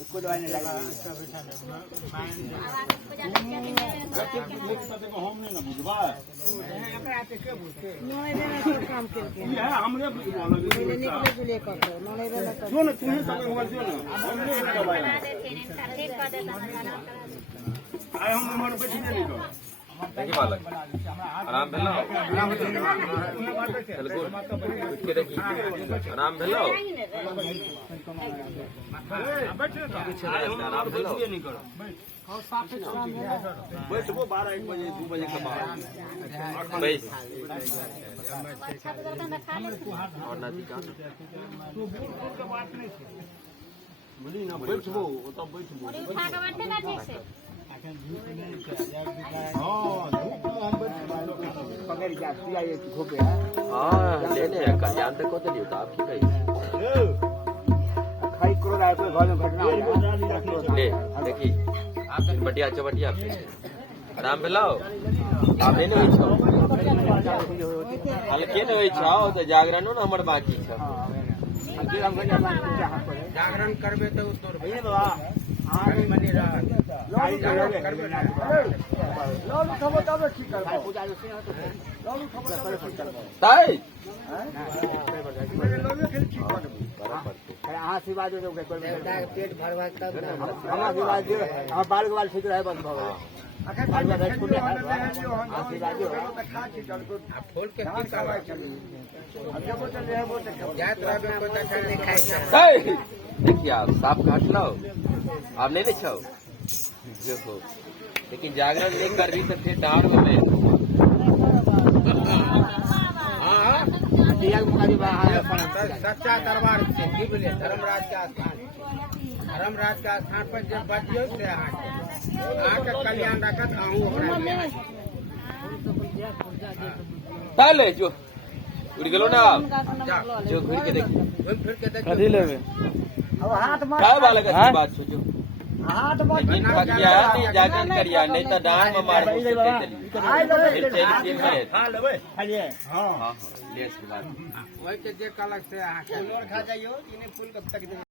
इसको दवाई नहीं लगा देखिए मालक आराम भेलो आराम भेलो आराम भेलो बैठबो 12-1 बजे 2 बजे के बाद बैठ और नदी का बोली ना बैठबो तो बैठबो उठा के बैठे ना ठीक से हाँ ले ले कल्याण तक को तो नहीं होता आपकी कही खाई क्रोध आए तो घर में घटना ले देखिए आप बढ़िया चवटिया आराम भेलाओ आप नहीं होई छो हल्के नहीं होई छो तो जागरणो ना हमर बाकी छ जागरण करबे तो तोर भइए बाबा आगे मनी रह जागरण करबे ना लौलू खबो तब ठीक करबो पूजा से लौलू खबो तब ठीक करबो ताई लौलू खेल ठीक करबो अरे आशीर्वाद दे के कोई पेट भरवा तब हम आशीर्वाद दे हम बाल के बाल ठीक रहे बस भगवान आशीर्वाद दे खा ठीक कर फूल के ठीक करवा अब जब चल रहे वो जात रहे को तक नहीं खाई देखिए आप साफ काट लो आप नहीं छो जो हो लेकिन जागरण नहीं कर रही तो फिर डाल में सच्चा दरबार से जीवले धर्मराज का स्थान पर जब बजियो से आके कल्याण रखत आहू पहले जो उड़ गेलो ना जो घूर के देखिए फिर के देख कथी लेबे अब हाथ मार काय वाला का बात सोचो हाथ मार क्या नहीं जागरण करिया नहीं तो डांड में मार फिर चली हां लेबे खालिए हां हां ले इसके बाद वही के जे कलक से खा जाइयो इने फूल कब तक